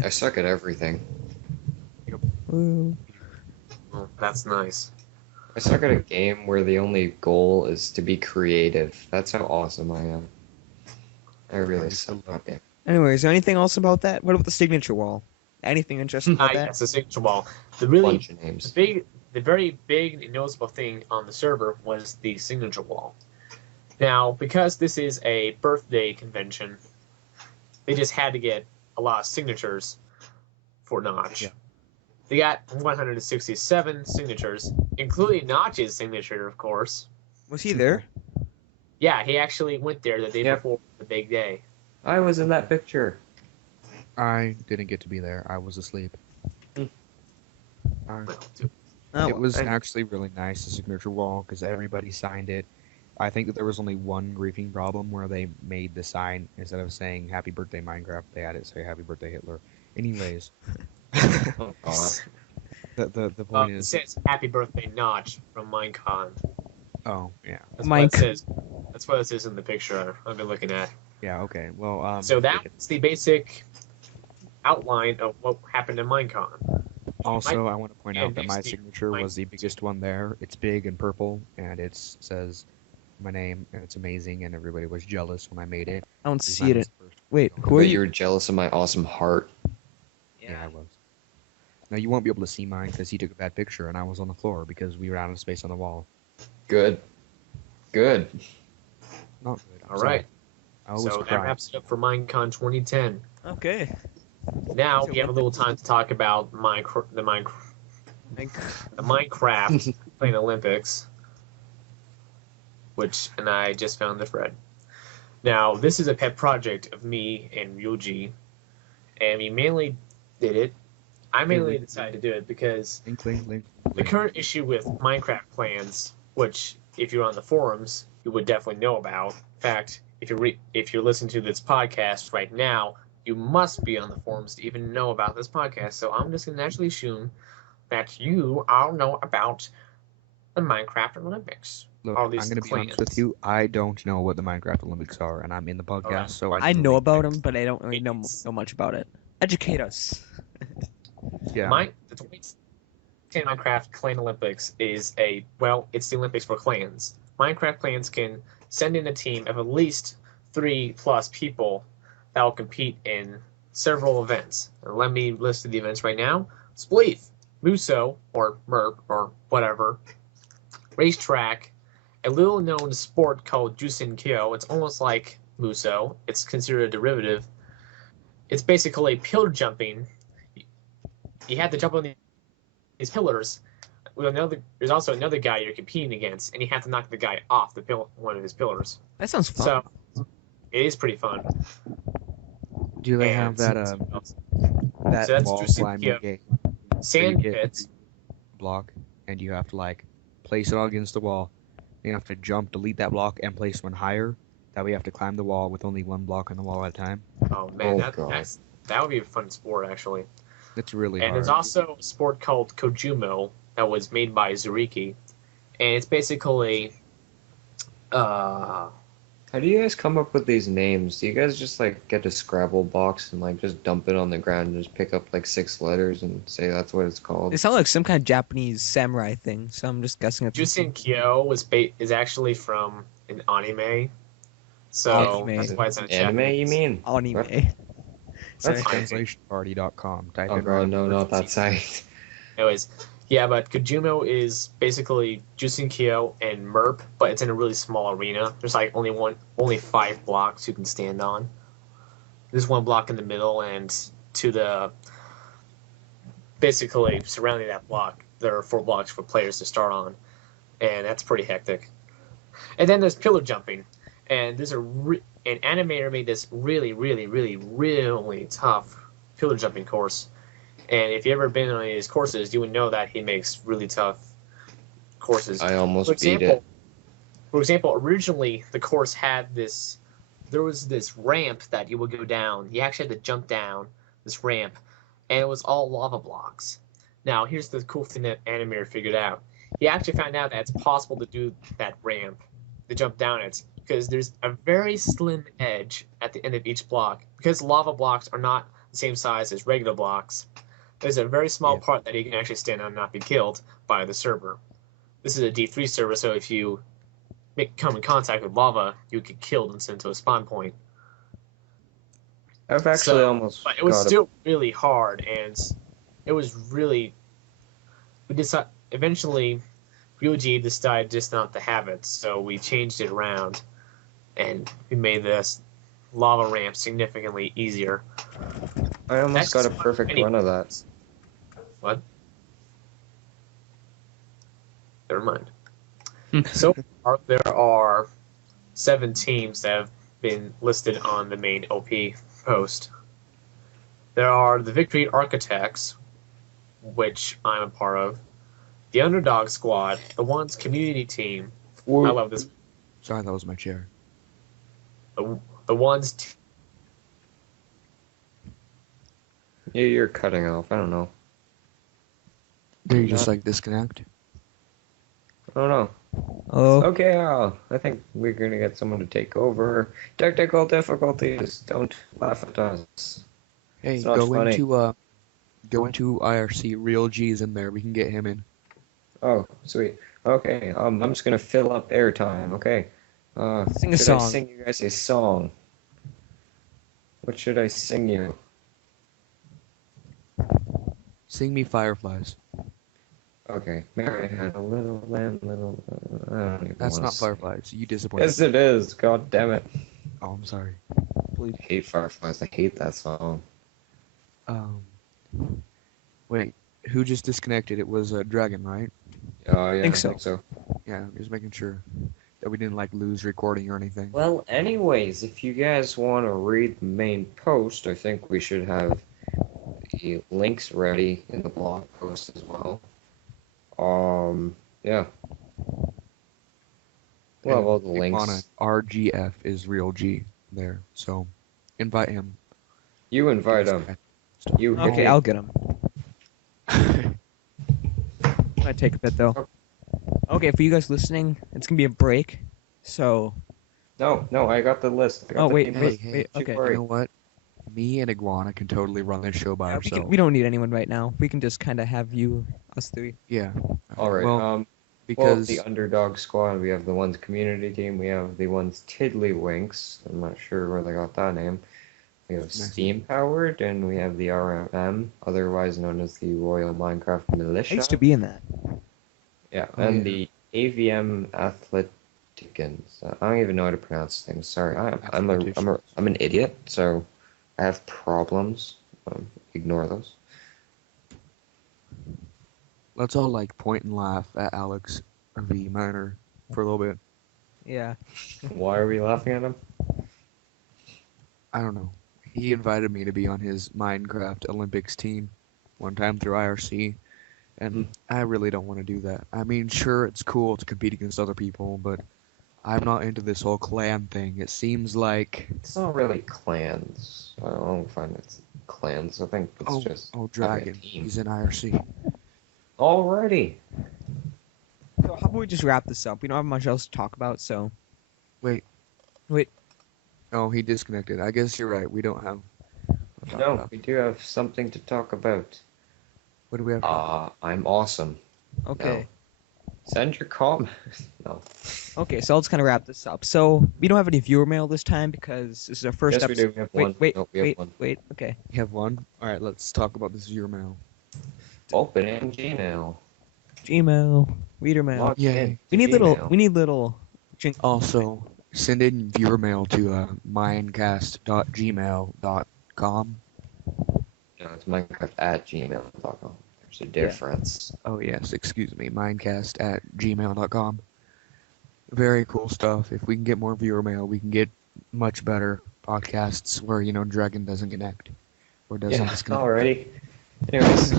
I suck at everything. Ooh. Well, that's nice. I suck at a game where the only goal is to be creative. That's how awesome I am. I really suck at it. Anyway, is there anything else about that? What about the signature wall? Anything interesting about that? Yes, the signature wall. The Bunch of names. very big and noticeable thing on the server was the signature wall. Now, because this is a birthday convention, they just had to get a lot of signatures for Notch. Yeah. They got 167 signatures, including Notch's signature, of course. Was he there? Yeah, he actually went there the day Yep. before the big day. I was in that picture. I didn't get to be there. I was asleep. Well, Oh, It was I- actually really nice, the signature wall, because everybody signed it. I think that there was only one griefing problem where they made the sign, instead of saying Happy Birthday Minecraft, they had it say Happy Birthday Hitler. Anyways, Oh, God. the point it is, says Happy Birthday Notch from Minecon. oh, yeah. That's Mike. what it says. That's what it says in the picture I've been looking at. Yeah, okay. Well, So that's the basic outline of what happened in Minecon. also, I want to point yeah, out that my next to- signature Mike- was the biggest one there. It's big and purple, and it says my name, and it's amazing, and everybody was jealous when I made it. I don't because see I it. was the first Wait, to who are But you? you were jealous of my awesome heart. Yeah, I was. Now, you won't be able to see mine because he took a bad picture, and I was on the floor because we ran out of space on the wall. Good. Good. Not good. I'm All sorry. right. I was So that crying. wraps it up for Minecon 2010. Okay. Now we have a little time to talk about the Minecraft playing Olympics, and I just found the thread. Now this is a pet project of me and Ryuji, and we mainly did it. I mainly decided to do it because Link, link, link. the current issue with Minecraft plans, which if you're on the forums, you would definitely know about. In fact, if you're listening to this podcast right now, you must be on the forums to even know about this podcast. So I'm just going to naturally assume that you all know about the Minecraft Olympics. Look, all I'm these going to be honest clans. with you. I don't know what the Minecraft Olympics are, and I'm in the podcast, Alright. so I can know only about pick. him, but I don't really know much about it. Educate us. Yeah. The 2010 Minecraft Clan Olympics it's the Olympics for clans. Minecraft clans can send in a team of at least 3+ people that will compete in several events. And let me list the events right now. Spleef, Muso, or Merp, or whatever, Racetrack, a little known sport called Jusin Kyo. It's almost like Muso. It's considered a derivative. It's basically pillar jumping. You have to jump on these pillars. There's also another guy you're competing against, and you have to knock the guy off one of his pillars. That sounds fun. So it is pretty fun. Do they have And that that so that's wall Juicy climbing Kyo. game Sand where you get pits. a block, and you have to like place it all against the wall. You have to jump, delete that block, and place one higher. That way, you have to climb the wall with only one block on the wall at a time. Oh man, Oh, God. that would be a fun sport actually. It's really And hard. there's also a sport called Kojumo that was made by Zuriki, and it's basically How do you guys come up with these names? Do you guys just like get a Scrabble box and like just dump it on the ground and just pick up like 6 letters and say that's what it's called? It sounds like some kind of Japanese samurai thing, so I'm just guessing it's Jusin Kyo is actually from an anime, So Anime. that's why it's in Anime, you Japanese. mean? Anime. What? Sorry. That's TranslationParty.com. Type Oh in god, random no, not that emergency. site. Anyways, yeah, but Kujumo is basically Jusenkyo and Merp, but it's in a really small arena. There's like only 5 blocks you can stand on. There's 1 block in the middle, and to the basically surrounding that block, there are 4 blocks for players to start on, and that's pretty hectic. And then there's pillar jumping, and there's an animator made this really, really, really, really tough pillar jumping course. And if you ever been on any of his courses, you would know that he makes really tough courses. I almost For beat example, it. originally the course had this. There was this ramp that you would go down. You actually had to jump down this ramp, and it was all lava blocks. Now, here's the cool thing that Animator figured out. He actually found out that it's possible to do that ramp, to jump down it, because there's a very slim edge at the end of each block. Because lava blocks are not the same size as regular blocks, there's a very small part that you can actually stand on and not be killed by the server. This is a D3 server, so if you come in contact with lava, you get killed and sent to a spawn point. I've actually almost But it was got still really hard, and it was really. We decided eventually, Ryuji decided just not to have it, so we changed it around, and we made this lava ramp significantly easier. I almost got a That's perfect any- run of that. What? Never mind. So far, there are 7 teams that have been listed on the main OP post. There are the Victory Architects, which I'm a part of, the Underdog Squad, the One's Community Team. I love this. Sorry, that was my chair. The One's. Yeah, you're cutting off. I don't know. Did you just like disconnect? I don't know. Oh, Okay, I think we're gonna get someone to take over. Technical difficulties. Don't laugh at us. Hey, It's not funny. go into IRC. Real G's in there. We can get him in. Oh, sweet. Okay, I'm just gonna fill up airtime. Okay. Sing a should song. I sing you guys a song? What should I sing you? Sing me Fireflies. Okay. Mary had a little lamb, little. I don't even That's wanna not sing. Fireflies. You disappointed. Yes, it is. God damn it. Oh, I'm sorry. Please. I hate Fireflies. I hate that song. Wait. Who just disconnected? It was Dragon, right? Oh, yeah, Think I so. think so. Yeah, just making sure that we didn't like lose recording or anything. Well, anyways, if you guys want to read the main post, I think we should have the links ready in the blog post as well. Yeah. We'll have all the links. RGF is Real G there, so invite him. You invite him. You okay, hit I'll get him. Might take a bit though. Okay, for you guys listening, it's gonna be a break. So. No, I got the list. I got Oh the wait, main wait, list. wait. Don't Okay. worry. You know what? Me and Iguana can totally run this show by Yeah, ourselves. we don't need anyone right now. We can just kind of have us three. Yeah. All right. Well, Well, because the underdog squad, we have the one's community team, we have the one's Tiddlywinks. I'm not sure where they got that name. We have Steam Powered, and we have the RMM, otherwise known as the Royal Minecraft Militia. I used to be in that. Yeah, Oh, and yeah. the AVM Athleticans. I don't even know how to pronounce things. Sorry, I'm an idiot, so I have problems. Ignore those. let's all like point and laugh at Alex V Miner for a little bit. Yeah. Why are we laughing at him? I don't know. He invited me to be on his Minecraft Olympics team one time through IRC, and I really don't want to do that. I mean, sure, it's cool to compete against other people, but I'm not into this whole clan thing. It seems like It's not really clans. I don't find it's clans. I think it's just having a Dragon. team. He's in IRC. Already. So how about we just wrap this up? We don't have much else to talk about, so. Wait. Wait. Oh, he disconnected. I guess you're right. We don't have. No, we do have something to talk about. What do we have? I'm awesome. Okay. Send your comment. No. Okay, so I'll just kind of wrap this up. So we don't have any viewer mail this time because this is our first Yes, we episode. do. We have Wait, one. wait, No, we have wait, one. wait. Okay. You have one? Alright, let's talk about this viewer mail. Opening Gmail. Gmail, reader mail. Log Yay. in We to need little. Gmail. We need little. Also, send in viewer mail to minecast.gmail.com. No, it's Minecraft@gmail.com. There's a difference. Oh yes, excuse me, minecast@gmail.com. Very cool stuff. If we can get more viewer mail, we can get much better podcasts where, Dragon doesn't connect. Or doesn't Yeah, disconnect. alrighty. Anyways,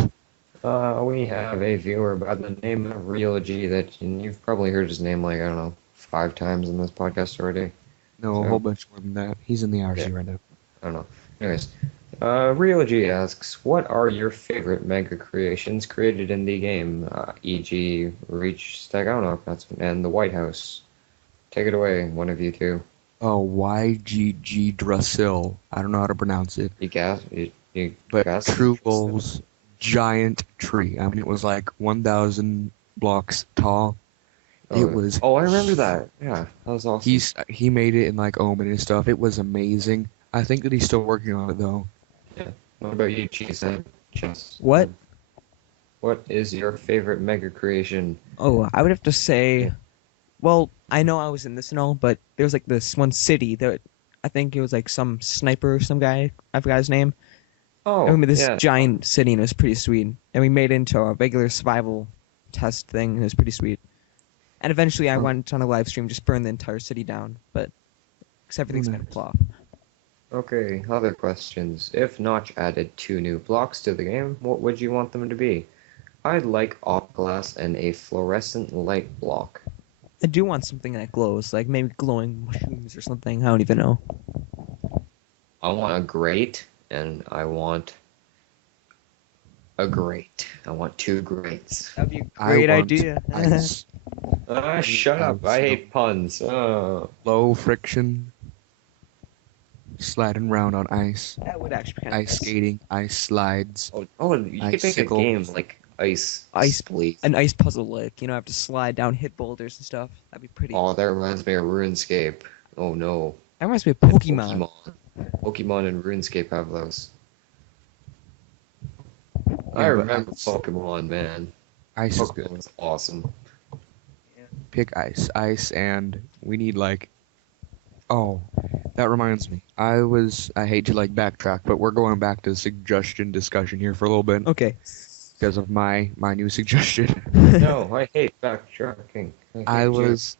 we have a viewer by the name of Real G that you've probably heard his name like, I don't know, 5 times in this podcast already. No, a So- whole bunch more than that. He's in the RC Yeah. right now. I don't know. Anyways, Real G asks, what are your favorite mega creations created in the game? E.g., Reach Stagaunop and the White House. Take it away, one of you two. Oh, YGG Drasil. I don't know how to pronounce it. You But gas- Trugel's giant tree. I mean, it was like 1,000 blocks tall. It was. Oh, I remember that. Yeah, that was awesome. He made it in like Omen and stuff. It was amazing. I think that he's still working on it though. What about you, Cheesehead? What? What is your favorite mega creation? Oh, I would have to say. Well, I know I was in this and all, but there was like this one city that I think it was like some sniper or some guy. I forgot his name. Oh, And we made this yeah. giant city and it was pretty sweet. And we made it into a regular survival test thing and it was pretty sweet. And eventually I went on a live stream, just burned the entire city down, but because everything's gonna Nice. flop. Okay, other questions. If Notch added 2 new blocks to the game, what would you want them to be? I'd like op glass and a fluorescent light block. I do want something that glows, like maybe glowing mushrooms or something. I don't even know. I want a grate, and I want a grate. I want 2 grates. That'd be a I great want idea. Ice, Shut up. I hate puns. low friction, sliding around on ice, That would actually be kind of ice skating, ice slides. You could make a Icicle. game like Ice Spleef. an ice puzzle, like I have to slide down, hit boulders and stuff. That'd be pretty. Oh, that reminds me of RuneScape. Oh no. That reminds me of Pokemon. Pokemon and RuneScape have those. Yeah, I but remember ice- Pokemon, man. Ice is Pokemon good. was awesome. Pick ice, and we need like. Oh, that reminds me. I hate to like backtrack, but we're going back to suggestion discussion here for a little bit Okay. because of my new suggestion. No, I hate backtracking. I hate you. was.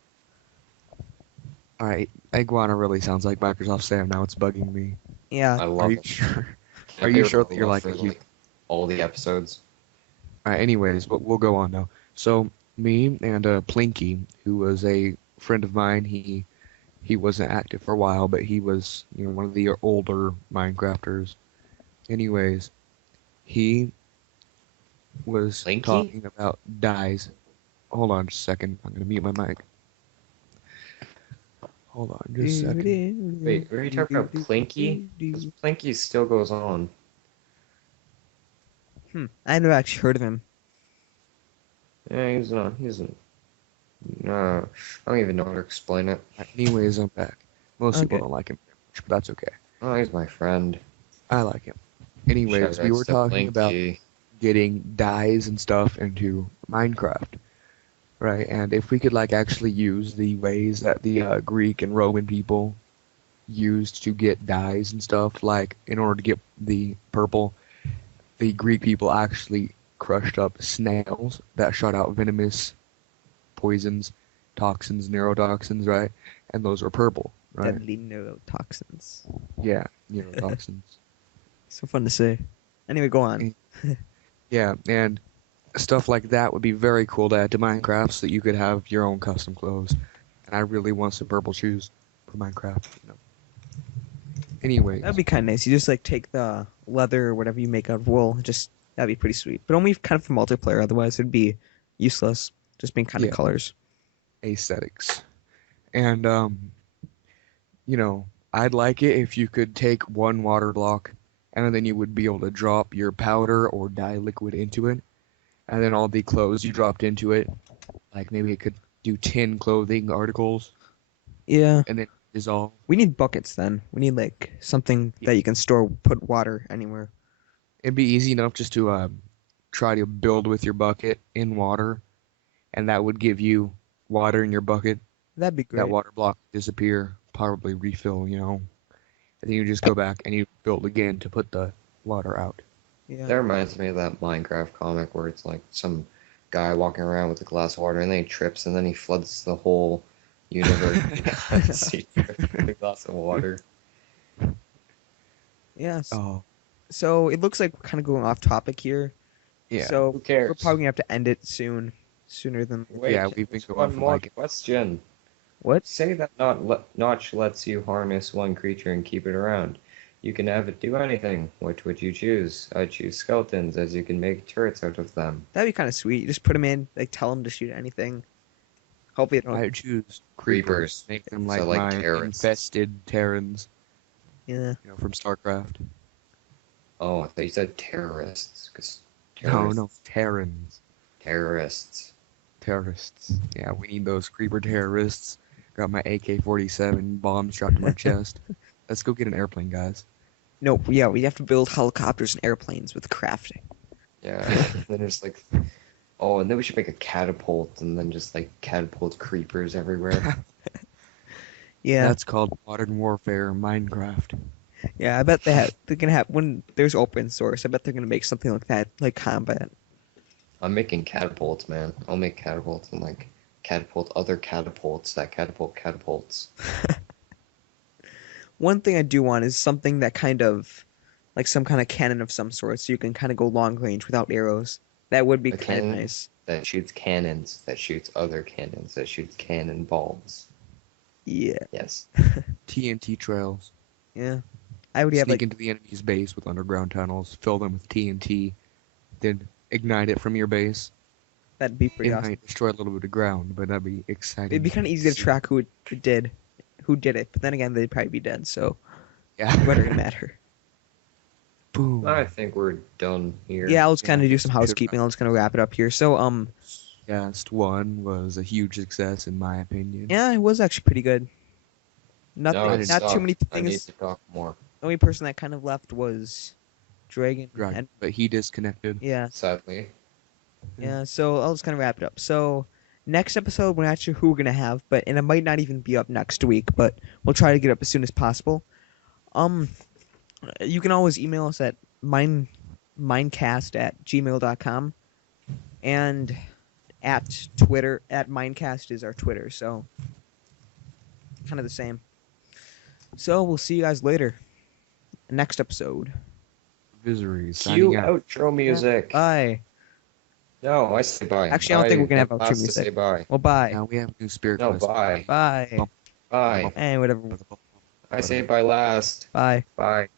Alright, Iguana really sounds like Microsoft Sam now. It's bugging me. Yeah. I Are love you it. sure? I Are you hear sure it that you're like for, a huge? all the episodes? Alright, anyways, but we'll go on now. So me and Plinky, who was a friend of mine, he wasn't active for a while, but he was one of the older Minecrafters. Anyways, he was Plinky? talking about dyes. Hold on just a second. I'm gonna mute my mic. Hold on just a second. Wait, are you talking about Plinky? 'Cause Plinky still goes on. I never actually heard of him. Yeah, he's not. No, I don't even know how to explain it. Anyways, I'm back. Most people Okay. don't like him very much, but that's okay. Oh, he's my friend. I like him. Anyways, we Shoutouts were to talking about Plinky. getting dyes and stuff into Minecraft, right? And if we could like actually use the ways that the Greek and Roman people used to get dyes and stuff, like in order to get the purple, the Greek people actually crushed up snails that shot out venomous poisons, toxins, neurotoxins, right? And those were purple, right? Deadly neurotoxins. Yeah, neurotoxins. So fun to say. Anyway, go on. Yeah, and stuff like that would be very cool to add to Minecraft so that you could have your own custom clothes. And I really want some purple shoes for Minecraft. Anyways, That'd be kind of nice. You just like take the leather or whatever you make out of wool. That'd be pretty sweet. But only kind of for multiplayer. Otherwise, it'd be useless. Just being kind of Yeah. colors. aesthetics. And, I'd like it if you could take one water block and then you would be able to drop your powder or dye liquid into it. And then all the clothes you dropped into it Like maybe it could do 10 clothing articles Yeah. and then dissolve. We need buckets then. We need like something that you can store, put water anywhere. It'd be easy enough just to try to build with your bucket in water, and that would give you water in your bucket. That'd be That great. water block would disappear, probably refill, and then you just go back and you build again to put the water out. Yeah. That reminds me of that Minecraft comic where it's like some guy walking around with a glass of water and then he trips and then he floods the whole universe because he tripped with a glass of water. Yes. Oh, So it looks like we're kind of going off topic here. yeah. So Who cares? we're probably gonna have to end it soon, sooner than Wait, Yeah, we've been there's going one for more like- question. what? Say that Notch lets you harness one creature and keep it around. You can have it do anything. Which would you choose? I'd choose skeletons, as you can make turrets out of them. That'd be kind of sweet. You just put them in, like tell them to shoot anything. Hopefully, they don't. I choose Creepers. Make them So, like, like my terrorists. infested Terrans, Yeah. from StarCraft. Oh, I thought you said terrorists. No, Terrans. Terrorists. Terrorists. Yeah, we need those creeper terrorists. Got my AK-47 bomb strapped to my chest. Let's go get an airplane, guys. No. Yeah, we have to build helicopters and airplanes with crafting. Yeah. Then there's like, oh, and then we should make a catapult, and then just like catapult creepers everywhere. Yeah. That's called Modern Warfare Minecraft. Yeah. I bet they're gonna have when there's open source. I bet they're gonna make something like that, like combat. I'm making catapults, man. I'll make catapults and like catapult other catapults that catapult catapults. One thing I do want is something that kind of, like some kind of cannon of some sort, so you can kind of go long range without arrows. That would be A kind of cannon? nice. That shoots cannons, that shoots other cannons, that shoots cannonballs. Yeah. Yes. TNT trails. Yeah. I would have Sneak like into the enemy's base with underground tunnels, fill them with TNT, then ignite it from your base. that'd be pretty It awesome. might destroy a little bit of ground, but that'd be exciting. It'd be kind of easy to track who did it, but then again, they'd probably be dead, so Yeah. it wouldn't matter. Boom. I think we're done here. Yeah, I'll just kind of do some Good. housekeeping. I'll just kind of wrap it up here. So, Cast 1 was a huge success in my opinion. yeah, it was actually pretty good. Nothing, No, it not too sucked. many I need things. to talk more. The only person that kind of left was Dragon. Right. And But he disconnected. yeah, Sadly. yeah. So I'll just kind of wrap it up. So next episode, we're not sure who we're gonna have, and it might not even be up next week, but we'll try to get up as soon as possible. You can always email us at minecast@gmail.com, and at Twitter at Minecast is our Twitter. So kind of the same. So we'll see you guys later. Next episode. Visory Cue signing out. outro music. Bye. No, I say bye. Actually, I don't think we're gonna have That outro has to music. say bye. Well, bye. Now we have a new spirit No, quest. bye. Bye. Bye. And whatever. I say bye last. Bye. Bye.